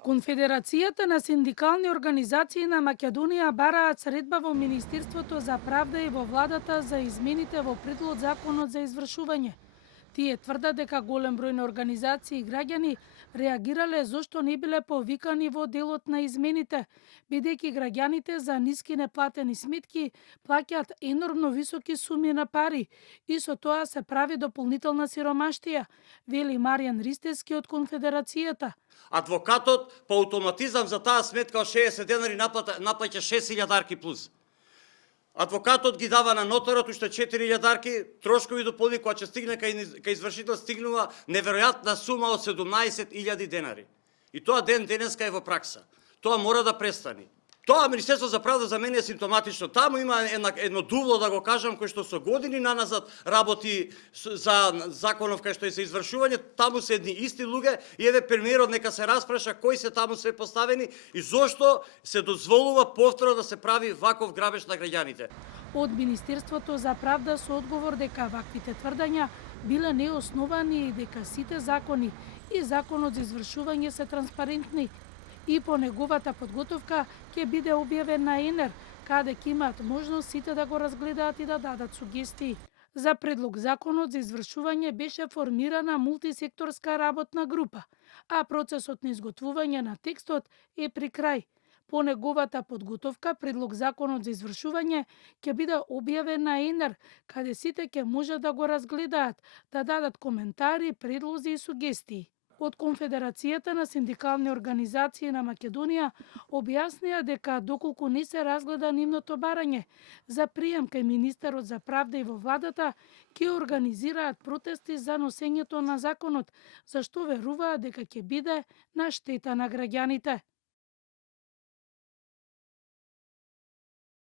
Конфедерацијата на синдикални организации на Македонија бараат средба во Министерството за правда и во владата за измените во предлог законот за извршување. Тие тврдат дека голем број на организации и граѓани реагирале зошто не биле повикани во делот на измените, бидејќи граѓаните за ниски неплатени сметки плаќаат енормно високи суми на пари и со тоа се прави дополнителна сиромаштија, вели Маријан Ристевски од Конфедерацијата. Адвокатот по автоматизам за таа сметка од 60 денари наплаќа 6000 плюс. Адвокатот ги дава на нотарот уште 4000 трошкови дополни, кога ќе стигне кај извршител стигнува неверојатна сума од 17000 денари. И тоа денеска е во пракса. Тоа мора да престане. Тоа Министерство за правда за мене е симптоматично. Таму има едно дувло, да го кажам, кој што со години наназад работи за законов кај што е за извршување, таму се едни исти луѓе и еве премиерот нека се распраша кои се таму се поставени и зошто се дозволува повторно да се прави ваков грабеж на граѓаните. Од Министерството за правда со одговор дека ваквите тврдања биле неосновани и дека сите закони и законот за извршување се транспарентни и по неговата подготовка ќе биде објавен на ЕНЕР, каде ќе имаат можност сите да го разгледаат и да дадат сугестии. За предлог законот за извршување беше формирана мултисекторска работна група, а процесот на изготвување на текстот е при крај. По неговата подготовка, предлог законот за извршување ќе биде објавен на ЕНЕР, каде сите ќе можат да го разгледаат, да дадат коментари, предлози и сугестии. Од Конфедерацијата на синдикални организации на Македонија објаснија дека доколку не се разгледа нивното барање за прием кај министерот за правда и во владата, ќе организираат протести за носењето на законот, зашто веруваат дека ќе биде на штета на граѓаните.